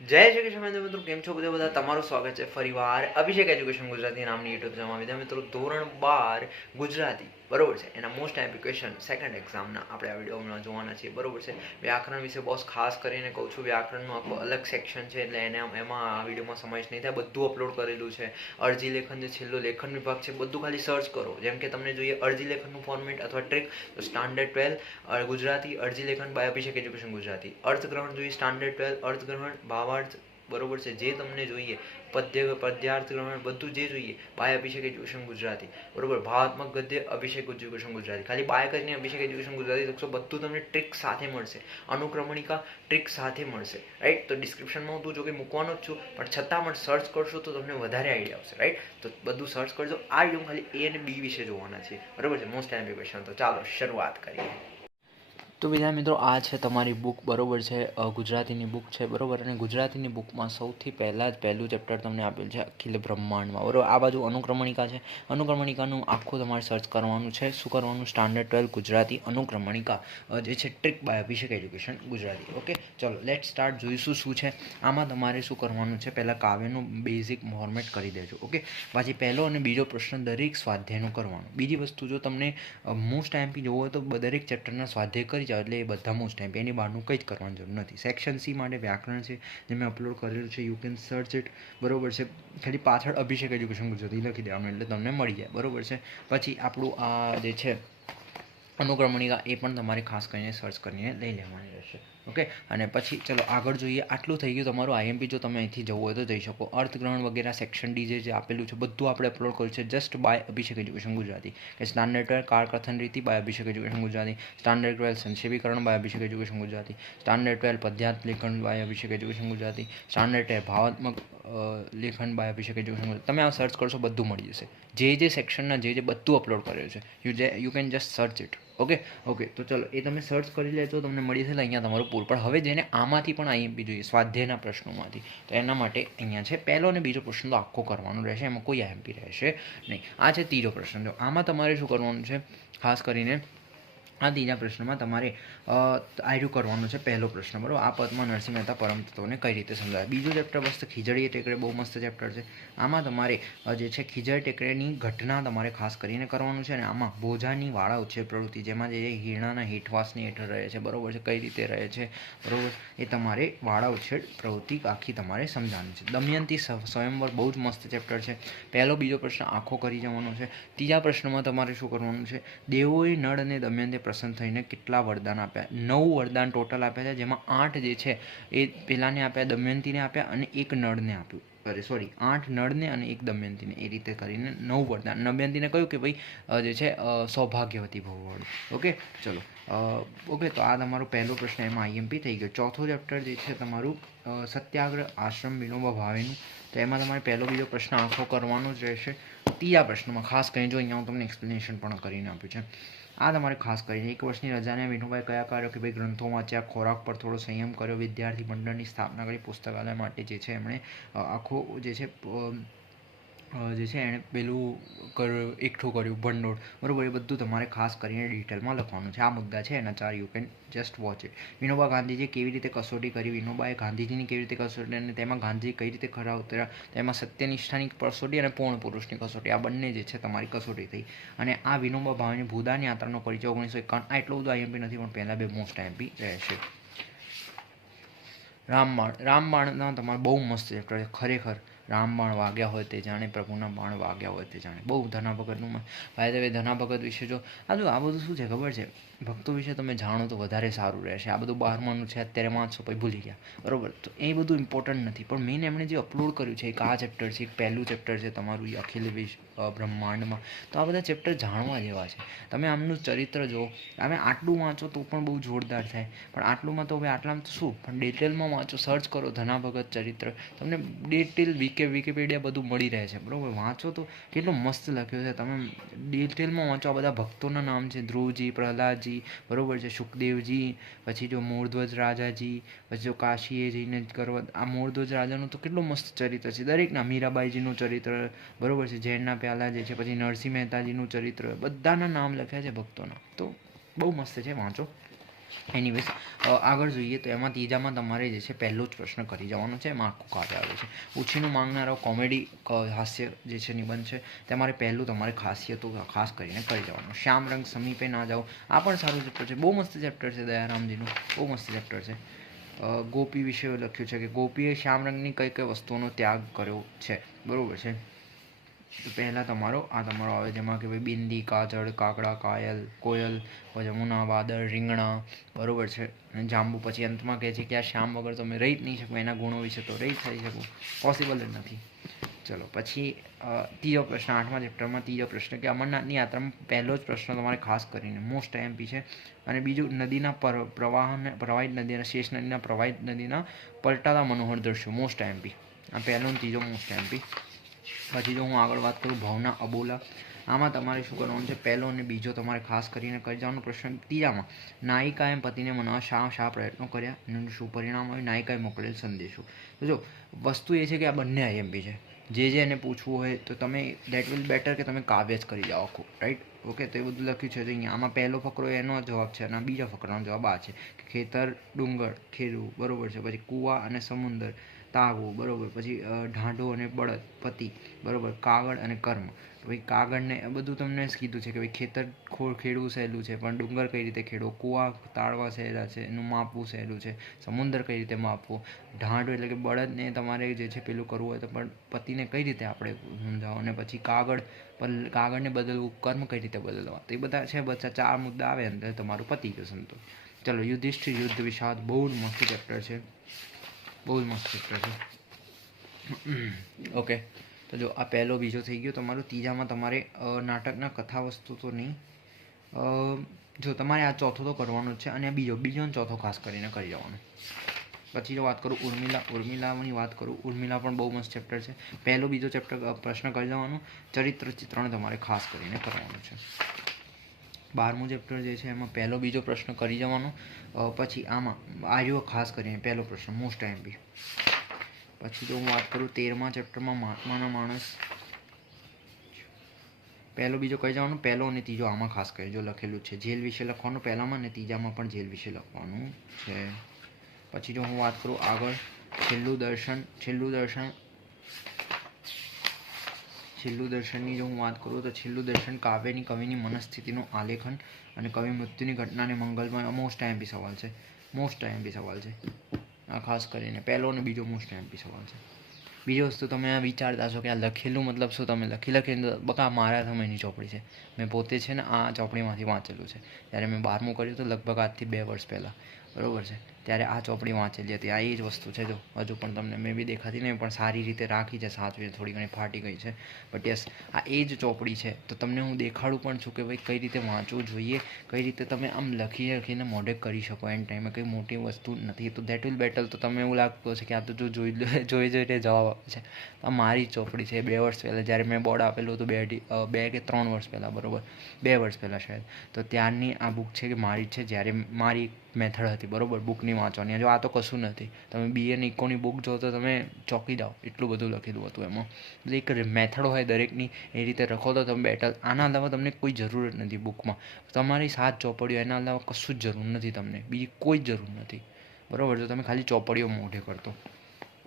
જય શ્રી કૃષ્ણ મિત્રો, કેમ છો બધા? તમારું સ્વાગત છે ફરીવાર અભિષેક એજ્યુકેશન ગુજરાતી નામની યુટ્યુબ ચેનલમાં. વિદ્યાર્થી મિત્રો, ધોરણ 12 ગુજરાતી બરોબર છે, એના મોસ્ટ એપ્લિકેશન સેકન્ડ એક્ઝામના આપણે આ વિડીયોમાં જોવાના છીએ બરોબર છે. વ્યાકરણ વિશે બોસ ખાસ કરીને કહું છું, વ્યાકરણનું આખું અલગ સેક્શન છે, એટલે એમાં આ વિડીયોમાં સમાવેશ નહીં થાય. બધું અપલોડ કરેલું છે. અરજી લેખન જે છેલ્લો લેખન વિભાગ છે, બધું ખાલી સર્ચ કરો. જેમ કે તમને જોઈએ અરજી લેખનનું ફોર્મેટ અથવા ટ્રીક, તો સ્ટાન્ડર્ડ 12 ગુજરાતી અરજી લેખન બાય અભિષેક એજ્યુકેશન ગુજરાતી. અર્થગ્રહણ જોઈએ સ્ટાન્ડર્ડ 12 અર્થગ્રહણ ભાવાર્થ બરોબર છે, જે તમને જોઈએ પદ્યાર્થ ગ્રહણ બધું જે જોઈએ બાય અભિષેક એજ્યુકેશન ગુજરાતી બરોબર. ભાવાત્મક ગદ્ય અભિષેક એજ્યુકેશન ગુજરાતી, ખાલી બાય કરીને અભિષેક એજ્યુકેશન ગુજરાતી લખશો, બધું તમને ટ્રીક સાથે મળશે. અનુક્રમણિકા ટ્રીક સાથે મળશે, રાઈટ. તો ડિસ્ક્રિપ્શનમાં હું તું જો કે મૂકવાનો જ છું, પણ છતાં પણ સર્ચ કરશો તો તમને વધારે આઈડિયા આવશે, રાઈટ. તો બધું સર્ચ કરજો. આ વિડીયો ખાલી એ અને બી વિશે જોવાના છે બરોબર છે, મોસ્ટ એપ્લિકેશન. તો ચાલો શરૂઆત કરીએ. તો બીજા મિત્રો, આ છે તમારી બુક બરોબર છે, ગુજરાતીની બુક છે બરોબર. અને ગુજરાતીની બુકમાં સૌથી પહેલું ચેપ્ટર તમને આપેલું છે અખિલ બ્રહ્માંડમાં બરોબર. આ બાજુ અનુક્રમણિકા છે. અનુક્રમણિકાનું આખું તમારે સર્ચ કરવાનું છે. શું કરવાનું? સ્ટાન્ડર્ડ 12 ગુજરાતી અનુક્રમણિકા જે છે trick by Abhishek education Gujarati. Okay, ચલો લેટ સ્ટાર્ટ. જોઈશું શું છે આમાં. તમારે શું કરવાનું છે, પહેલાં કાવ્યનું બેઝિક ફોર્મેટ કરી દેજો. ઓકે, પછી પહેલો અને બીજો પ્રશ્ન દરેક સ્વાધ્યાયનું કરવાનું. બીજી વસ્તુ, જો તમને મોસ્ટ એમપી જોવો હોય તો દરેક ચેપ્ટરના સ્વાધ્યાય કરી જાઓ, એટલે એ બધા મોસ્ટ એમપી. એની બહારનું કંઈ જ કરવાની જરૂર નથી. સેક્શન સી માટે વ્યાકરણ છે, જે મેં અપલોડ કરેલું છે. યુ કેન સર્ચ ઇટ બરોબર છે. ખાલી પાછળ અભિષેક એજ્યુકેશન ગુજરાતી લખી દેવાનું, એટલે તમને મળી જાય બરોબર છે. પછી આપણું આ જે છે અનુક્રમણિકા, એ પણ તમારે ખાસ કરીને સર્ચ કરીને લઈ લેવાની રહેશે. ઓકે, અને પછી ચલો આગળ જોઈએ. આટલું થઈ ગયું તમારું આઈએમપી. જો તમે અહીંથી જવું હોય તો જઈ શકો. અર્થગ્રહણ વગેરે સેક્શન ડી જે આપેલું છે, બધું આપણે અપલોડ કર્યું છે just by Abhishek education Gujarati. કે સ્ટાન્ડર્ડ 12 કાળકથન રીતિ by Abhishek education Gujarati. Standard 12 સંક્ષેપીકરણ by Abhishek education Gujarati. Standard 12 પદ્યાર્થ લેખન by Abhishek education Gujarati. Standard 12 ભાવાત્મક લેખન બાય અભિષેક એજ્યુકેશન ગુજરાતી. તમે આ સર્ચ કરશો બધું મળી જશે. જે સેક્શનના જે બધું અપલોડ કરેલું છે, you can just search it. Okay, તો ચલો એ તમે સર્ચ કરી લેજો, તમને મળી જશે. અહીંયા તમારું પૂર. પણ હવે જેને આમાંથી પણ આઈએમપી જોઈએ, સ્વાધ્યાયના પ્રશ્નોમાંથી, તો એના માટે અહીંયા છે પહેલો અને બીજો પ્રશ્ન તો આખો કરવાનો રહેશે, એમાં કોઈ આઈએમપી રહેશે નહીં. આ છે ત્રીજો પ્રશ્ન. જો આમાં તમારે શું કરવાનું છે, ખાસ કરીને આ ત્રીજા પ્રશ્નમાં તમારે આયરું કરવાનું છે. પહેલો પ્રશ્ન બરાબર, આ પદમાં નરસિંહ મહેતા પરમ તત્વોને કઈ રીતે સમજાવે. બીજું ચેપ્ટર મસ્ત ખીજડીએ ટેકરે, બહુ મસ્ત ચેપ્ટર છે. આમાં તમારે જે છે ખીજડ ટેકરેની ઘટના તમારે ખાસ કરીને કરવાનું છે. અને આમાં બોજાની વાળા ઉછેર પ્રવૃત્તિ, જેમાં જે હીરણાના હેઠવાસની હેઠળ રહે છે બરોબર છે, કઈ રીતે રહે છે બરોબર, એ તમારે વાળા ઉછેર પ્રવૃત્તિ આખી તમારે સમજાવવાની છે. દમયંતી સ્વયંવર બહુ જ મસ્ત ચેપ્ટર છે. પહેલો બીજો પ્રશ્ન આખો કરી જવાનો છે. ત્રીજા પ્રશ્નમાં તમારે શું કરવાનું છે, દેવોએ નળ અને દમયંતી પ્રસન્ન થઈને કેટલા વરદાન આપ્યા. 9 વરદાન ટોટલ આપ્યા છે, જેમાં 8 જે છે એ પેલાને આપ્યા, દમયંતીને આપ્યા, અને એક નળને આપ્યું. સોરી, 8 નળને અને એક દમયંતીને, એ રીતે કરીને 9 વરદાન. દમયંતીને કહ્યું કે ભાઈ જે છે સૌભાગ્યવતી ભવવાળું. ઓકે, ચલો ઓકે, તો આ તમારો પહેલો પ્રશ્ન એમાં આઈએમપી થઈ ગયો. ચોથો ચેપ્ટર જે છે તમારું સત્યાગ્રહ આશ્રમ વિનોબા ભાવેનું, તો એમાં તમારે પહેલો બીજો પ્રશ્ન આખો કરવાનો જ રહેશે. ત્રીજા પ્રશ્નમાં ખાસ કરીને જો અહીંયા હું તમને એક્સપ્લેનેશન પણ કરીને આપ્યું છે. આ તમારે ખાસ કરીને 1 વર્ષની રજાને વિનોબાએ કયા કાર્યો કે ભાઈ ગ્રંથો વાંચ્યા, ખોરાક પર થોડો સંયમ કર્યો, વિદ્યાર્થી મંડળની સ્થાપના કરી, પુસ્તકાલય માટે જે છે એમણે આખું જે છે એણે પેલું એકઠું કર્યું ભંડોળ બરોબર. એ બધું તમારે ખાસ કરીને ડિટેલમાં લખવાનું છે. આ મુદ્દા છે એના 4, you can just watch it. Vinoba Gandhiji કેવી રીતે કસોટી કરી, વિનોબાએ ગાંધીજીની કેવી રીતે કસોટી, અને તેમાં ગાંધીજી કઈ રીતે ખરા ઉતર્યા, તેમાં સત્યનિષ્ઠાની કસોટી અને પૂર્ણ પુરુષની કસોટી, આ બંને જે છે તમારી કસોટી થઈ. અને આ વિનોબા ભાવેની ભૂદાન યાત્રાનો પરિચય 1951. આ એટલું બધું આઈએમપી નથી, પણ પહેલાં બે મોસ્ટ આઈએમપી રહેશે. રામબાણના તમારે બહુ મસ્ત ચેપ્ટર છે ખરેખર. રામબાણ વાગ્યા હોય તે જાણે, પ્રભુના બાણ વાગ્યા હોય તે જાણે. બહુ ધના ભગતનું ભાઈ ધના ભગત વિશે જો આ બધું શું છે ખબર છે, ભક્તો વિશે તમે જાણો તો વધારે સારું રહેશે. આ બધું 12માનું છે, અત્યારે વાંચશો પછી ભૂલી ગયા બરોબર. તો એ બધું ઇમ્પોર્ટન્ટ નથી, પણ મેઇન એમણે જે અપલોડ કર્યું છે એક આ ચેપ્ટર છે, એક પહેલું ચેપ્ટર છે તમારું અખિલ બ્રહ્માંડમાં. તો આ બધા ચેપ્ટર જાણવા જેવા છે. તમે આમનું ચરિત્ર જો, તમે આટલું વાંચો તો પણ બહુ જોરદાર થાય, પણ આટલુંમાં તો હવે આટલામાં તો શું, પણ ડિટેલમાં વાંચો, સર્ચ કરો ધના ભગત ચરિત્ર, તમને ડિટેલ વિકીપીડિયા બધું મળી રહે છે બરાબર. વાંચો તો કેટલો મસ્ત લખ્યો છે. તમે ડિટેલમાં વાંચો. આ બધા ભક્તોના નામ છે, ધ્રુવજી, પ્રહલાદજી બરાબર છે, સુખદેવજી, પછી જો મૂળધ્વજ રાજાજી, પછી જો કાશીએ જઈને કરવા, આ મૂળધ્વજ રાજાનું તો કેટલું મસ્ત ચરિત્ર છે દરેકના. મીરાબાઈજીનું ચરિત્ર બરાબર છે, ઝેરના પ્યાલા જે છે, પછી નરસિંહ મહેતાજીનું ચરિત્ર, બધાના નામ લખ્યા છે ભક્તોના. તો બહુ મસ્ત છે, વાંચો. એનીવેઝ આગળ જોઈએ તો એમાં ત્રીજામાં તમારે જે છે પહેલો જ પ્રશ્ન કરી જવાનો છે. એમાં આખું કાવ્ય આવે છે. ઉછીનું માંગનારો કોમેડી હાસ્ય જે છે નિબંધ છે. તમારે પહેલું તમારે ખાસિયતો ખાસ કરીને કરી જવાનું. શ્યામ રંગ સમીપે ના જાઓ, આ પણ સારું ચેપ્ટર છે. બહુ મસ્ત ચેપ્ટર છે દયારામજીનું, બહુ મસ્ત ચેપ્ટર છે. ગોપી વિશે લખ્યું છે કે ગોપીએ શ્યામ રંગની કઈ કઈ વસ્તુઓનો ત્યાગ કર્યો છે, બરાબર છે. પહેલાં તમારો આવે જેમાં કે ભાઈ બિંદી, કાજળ, કાકડા, કોયલ, જમુના, વાદળ, રીંગણા, બરાબર છે. અને જાંબુ. પછી અંતમાં કહે છે કે આ શ્યામ વગર તમે રહી જ નહીં શકો, એના ગુણો વિશે તો રહી જ થઈ શકો, પોસિબલ જ નથી. ચલો પછી ત્રીજો પ્રશ્ન, 8મા ચેપ્ટરમાં ત્રીજો પ્રશ્ન કે અમરનાથની યાત્રામાં પહેલો જ પ્રશ્ન તમારે ખાસ કરીને મોસ્ટ આઈએમપી છે. અને બીજું નદીના પ્રવાહિત નદીના શેષ નદીના પ્રવાહિત નદીના પલટાતા મનોહર દ્રશ્યો, મોસ્ટ આઈએમપી. આ પહેલો અને ત્રીજો મોસ્ટ આઈએમપી. પછી જો હું આગળ વાત કરું ભાવના અબોલા, આમાં તમારે શું કરવાનું છે, પહેલો અને બીજો તમારે ખાસ કરીને કરી જવાનો પ્રશ્ન. ત્રીજામાં નાયિકાએ પતિને મનાવવા શા પ્રયત્નો કર્યા એનું શું પરિણામ આવ્યું, નાયિકાએ મોકલેલ સંદેશો. તો જો વસ્તુ એ છે કે આ બંને આઈએમપી છે. જે એને પૂછવું હોય તો તમે દેટ વિલ બેટર કે તમે કાવ્ય જ કરી જાઓ આખું, રાઈટ. ઓકે, તો એ બધું લખ્યું છે. તો અહીંયા આમાં પહેલો ફકરો એનો જવાબ છે અને બીજા ફકરાનો જવાબ આ છે કે ખેતર, ડુંગર, ખેડૂ, બરાબર છે. પછી કૂવા અને સમુદર, તાગવું, બરાબર. પછી ઢાંઢો અને બળદ, પતિ, બરાબર. કાગળ અને કર્મ. ભાઈ કાગળને બધું તમને કીધું છે કે ભાઈ ખેતર ખેડવું સહેલું છે, પણ ડુંગર કઈ રીતે ખેડવો, કૂવા તાળવા સહેલા છે, એનું માપવું સહેલું છે, સમુદર કઈ રીતે માપવું, ઢાંઢો એટલે કે બળદને તમારે જે છે પેલું કરવું હોય તો પણ પતિને કઈ રીતે આપણે સમજાવો, અને પછી કાગળને બદલવું, કર્મ કઈ રીતે બદલવા. તો એ બધા છે, બધા 4 મુદ્દા આવે અંદર તમારું પતિ ગયું સંતો. ચલો યુધિષ્ઠિર યુદ્ધ વિષાદ, બહુ જ મસ્ત ચેપ્ટર છે, બહુ જ મસ્ત ચેપ્ટર છે. ઓકે, તો જો આ પહેલો બીજો થઈ ગયો તમારો. ત્રીજામાં તમારે નાટકના કથા વસ્તુ તો નહીં, જો તમારે આ ચોથો તો કરવાનો જ છે અને બીજો અને ચોથો ખાસ કરીને કરી જવાનો. પછી જો વાત કરું ઉર્મિલાની વાત કરું, ઉર્મિલા પણ બહુ મસ્ત ચેપ્ટર છે. પહેલો બીજો ચેપ્ટર પ્રશ્ન કરી જવાનું. ચરિત્ર ચિત્રણ તમારે ખાસ કરીને કરવાનું છે. 12મું ચેપ્ટર જે છે એમાં પહેલો બીજો પ્રશ્ન કરી જવાનો. પછી આમાં આર્યો ખાસ કરીને પહેલો પ્રશ્ન મોસ્ટ આઈએમપી. પછી જો હું વાત કરું 13મા ચેપ્ટરમાં મહાત્માના માણસ, પહેલો બીજો કહી જવાનું. પહેલો અને ત્રીજો આમાં ખાસ કરી જો લખેલું છે. જેલ વિશે લખવાનું પહેલામાં અને ત્રીજામાં પણ જેલ વિશે લખવાનું છે. પછી જો હું વાત કરું આગળ, છેલ્લું દર્શનની જો હું વાત કરું તો છેલ્લું દર્શન કાવ્યની કવિની મનસ્થિતિનું આલેખન અને કવિ મૃત્યુની ઘટનાને મંગલમાં, મોસ્ટ આઈએમપી સવાલ છે, મોસ્ટ આઈએમપી સવાલ છે આ ખાસ કરીને. પહેલો અને બીજો મોસ્ટ આઈએમપી સવાલ છે. બીજી વસ્તુ તમે આ વિચારતા છો કે આ લખેલું મતલબ શું, તમે લખીને બકા મારા સમયની ચોપડી છે, મેં પોતે છે ને આ ચોપડીમાંથી વાંચેલું છે. ત્યારે મેં 12મું કર્યું તો લગભગ આજથી 2 વર્ષ પહેલાં, બરાબર છે. ત્યારે આ ચોપડી વાંચેલી હતી. આ એ જ વસ્તુ છે. જો હજુ પણ તમને મે બી દેખાતી નહીં, પણ સારી રીતે રાખી છે, સાચવી, થોડી ઘણી ફાટી ગઈ છે, બટ યસ આ એ જ ચોપડી છે. તો તમને હું દેખાડું પણ છું કે ભાઈ કઈ રીતે વાંચવું જોઈએ, કઈ રીતે તમે આમ લખીને મોઢે કરી શકો. એન્ડ ટાઈમે કંઈ મોટી વસ્તુ નથી. તો દેટ વિલ બેટર. તો તમે એવું લાગતું હશે કે આ તો જો જોઈને જવાબ આપે છે. આ મારી ચોપડી છે. 2 વર્ષ પહેલાં જ્યારે મેં બોર્ડ આપેલું હતું, 2 કે 3 વર્ષ પહેલાં, બરાબર, 2 વર્ષ પહેલાં શાયદ. તો ત્યારની આ બુક છે કે મારી છે. જ્યારે મારી મેથડ હતી, બરાબર, બુકની વાંચવાની. જો આ તો કશું નથી. તમે BA અને ઇકોની બુક જો તો તમે ચોંકી જાઓ, એટલું બધું લખેલું હતું એમાં. એક મેથડ હોય દરેકની, એ રીતે રખો તો તમે બેટર. આના અલાવા તમને કોઈ જરૂર જ નથી બુકમાં. તમારી 7 ચોપડીઓ, એના અલાવા કશું જ જરૂર નથી તમને, બીજી કોઈ જ જરૂર નથી, બરાબર. જો તમે ખાલી ચોપડીઓ મોઢે કરતો,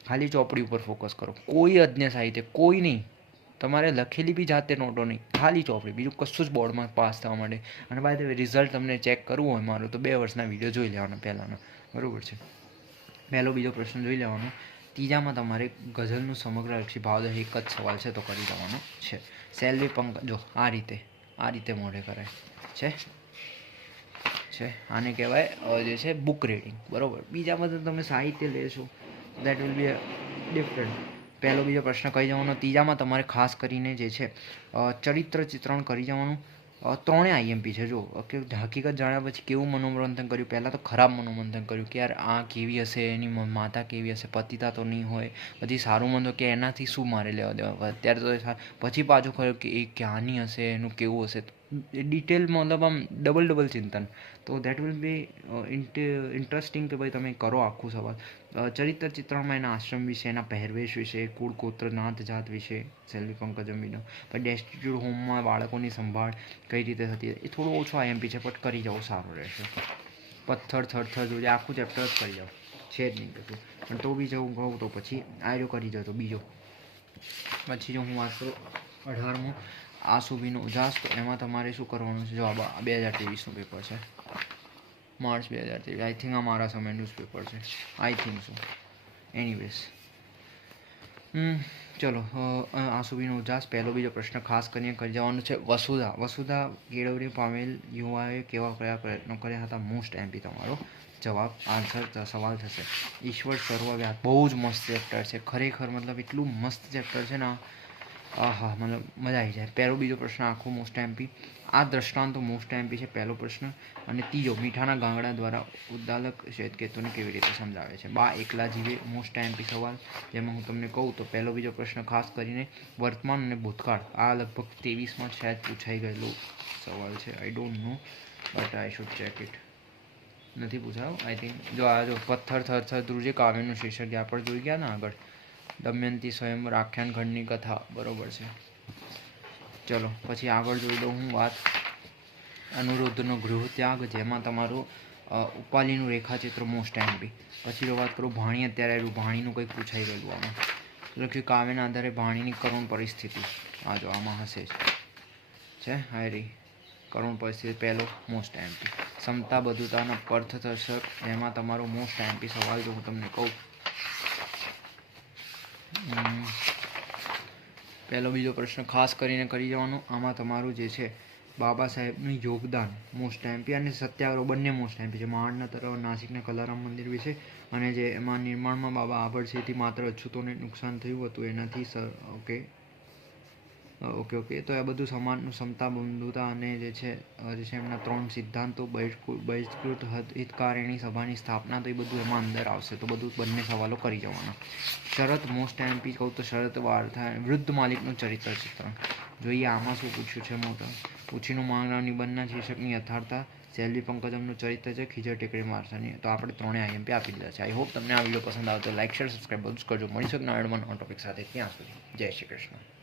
ખાલી ચોપડી ઉપર ફોકસ કરો, કોઈ અજ્ઞ સાહિત્ય કોઈ નહીં, તમારે લખેલી બી જાતે નોટો નહીં, ખાલી ચોપડી, બીજું કશું જ બોર્ડમાં પાસ થવા માટે. અને બાય ધ વે રિઝલ્ટ તમને ચેક કરવું હોય મારું તો 2 વર્ષના વિડીયો જોઈ લેવાના પહેલાંના, બરાબર છે. પહેલો બીજો પ્રશ્ન જોઈ લેવાનો. ત્રીજામાં તમારે ગઝલનું સમગ્ર લક્ષી ભાવદહ એક જ સવાલ છે તો કરી દેવાનો છે. સેલ્વી પંકજ, જો આ રીતે મોઢે કરાય છે. આને કહેવાય જે છે બુક રીડિંગ, બરાબર. બીજામાં તો તમે સાહિત્ય લેશો, દેટ વિલ બી ડિફરન્ટ. પહેલો બીજો પ્રશ્ન કહી જવાનો. ત્રીજામાં તમારે ખાસ કરીને જે છે ચરિત્ર ચિત્રણ કરી જવાનું. 3 આઈએમપી છે. જો કે હકીકત જાણ્યા પછી કેવું મનોમંથન કર્યું. પહેલાં તો ખરાબ મનોમંથન કર્યું કે યાર આ કેવી હશે, એની માતા કેવી હશે, પતિતા તો નહીં હોય. પછી સારું મન કે એનાથી શું મારે લેવા દેવા. અત્યારે તો પછી પાછું ખબર કે એ ક્યાંની હશે, એનું કેવું હશે, ડિટેલ મતલબ આમ ડબલ ચિંતન. તો દેટ વિલ બી ઇન્ટરેસ્ટિંગ કે ભાઈ તમે કરો આખું સવાલ. ચરિત્ર ચિત્રમાં એના આશ્રમ વિશે, એના પહેરવેશ વિશે, કુળ ગોત્ર નાત જાત વિશે, સેલ્વી પંકજમ વિનો. પછી ડેસ્ટિટ્યુટ હોમમાં બાળકોની સંભાળ કઈ રીતે થતી, એ થોડું ઓછું આઈએમપી છે, બટ કરી જાઓ સારું રહેશે. પથ્થર થરથર જોડે આખું ચેપ્ટર જ કરી જાઓ, છે જ નહીં કશું. પણ તો બી જો હું કહું તો પછી આર્યો કરી જતો બીજો. પછી જો હું વાત કરું 18મું આસુબીનો ઉજાસ, તો એમાં તમારે શું કરવાનું છે? જો આ 2023નું પેપર છે, માર્ચ 2023. આઈ થિંક આ મારા સમયનું જ પેપર છે, આઈ થિંક સો. એનીવેઝ ચલો, આસુબીનો ઉજાસ પહેલો બીજો પ્રશ્ન ખાસ કરીને કરી જવાનો છે. વસુધા કેળવણી પામેલ યુવાએ કેવા કયા પ્રયત્નો કર્યા હતા? મોસ્ટ એમપી તમારો જવાબ આન્સર સવાલ થશે. ઈશ્વર સર્વવ્યાપક, બહુ જ મસ્ત ચેપ્ટર છે ખરેખર, મતલબ એટલું મસ્ત ચેપ્ટર છે ને, આહા, મતલબ મજા આવી જાય. પહેલો બીજો પ્રશ્ન આખો મોસ્ટ એમપી. આ દ્રષ્ટાંતો મોસ્ટ એમપી છે, પહેલો પ્રશ્ન. અને ત્રીજો મીઠાના ગાંગડા દ્વારા ઉદ્દાલક શ્વેતકેતુને કેવી રીતે સમજાવે છે? બા એકલા જીવે, મોસ્ટ એમપી સવાલ, જેમાં હું તમને કહું તો પહેલો બીજો પ્રશ્ન ખાસ કરીને વર્તમાન અને ભૂતકાળ, આ લગભગ 23માં શાયદ પૂછાઈ ગયેલો સવાલ છે. I don't know, but I should check it. નથી પૂછાયો આઈ થિંક. જો આ જો પથ્થર થરથર ધ્રુજે કાવ્યનું શીર્ષક આપણે જોઈ ગયા ને આગળ, દમયંતી સ્વયંવર આખ્યાન ખંડની કથા, બરોબર છે. ચલો પછી આગળ જોઈ દઉં હું વાત અનુરુદ્ધનો ગૃહ ત્યાગ, જેમાં તમારું ઉપાલીનું રેખાચિત્ર મોસ્ટ એમપી. પછી જો વાત કરું ભાણી, અત્યારે આવ્યું ભાણીનું કંઈક પૂછાઈ ગયેલું આમાં. લખ્યું કાવ્યના આધારે ભાણીની કરુણ પરિસ્થિતિ, આ જો આમાં હશે જ છે. હાયરી કરુણ પરિસ્થિતિ પહેલો મોસ્ટ એમપી. ક્ષમતા બધુતાના પર્થદર્શક, એમાં તમારો મોસ્ટ એમપી સવાલ જો હું તમને કહું, પહેલો બીજો પ્રશ્ન ખાસ કરીને કરી જવાનો. આમાં તમારું જે છે બાબા સાહેબનું યોગદાન મોસ્ટ એમપી, અને સત્યાગ્રહ બંને મોસ્ટ એમપી છે. મહાડના તરફ નાસિકના કલારામ મંદિર વિશે, અને જે એમાં નિર્માણમાં બાબા આભડસેથી માત્ર અછૂતોને નુકસાન થયું હતું એનાથી સર. ઓકે. તો એ બધું સમાનનું ક્ષમતા બંધુતા અને જે છે એમના 3 સિદ્ધાંતો, બહિષ્કૃત હિતકારિણી સભાની સ્થાપના, તો એ બધું એમાં અંદર આવશે. તો બધું બંને સવાલો કરી જવાના. શરત મોસ્ટ એમપી કહું તો શરત વાર્તા, વૃદ્ધ માલિકનું ચરિત્ર ચિત્રણ. જોઈએ આમાં શું પૂછ્યું છે મોટા. પૂછીનું માંગના નિબંધના શીર્ષકની યથાર્થતા, સેલ્વી પંકજમનું ચરિત્ર છે, ખીજર ટેકરી મારસાની. તો આપણે 3 આઈએમપી આપી દીધા છે. આઈ હોપ તમને આ વિડીયો પસંદ આવે તો લાઈક શેર સબસ્ક્રાઈબ બધું જ કરજો. મળીશું એક નવા ટોપિક સાથે. ત્યાં સુધી જય શ્રી કૃષ્ણ.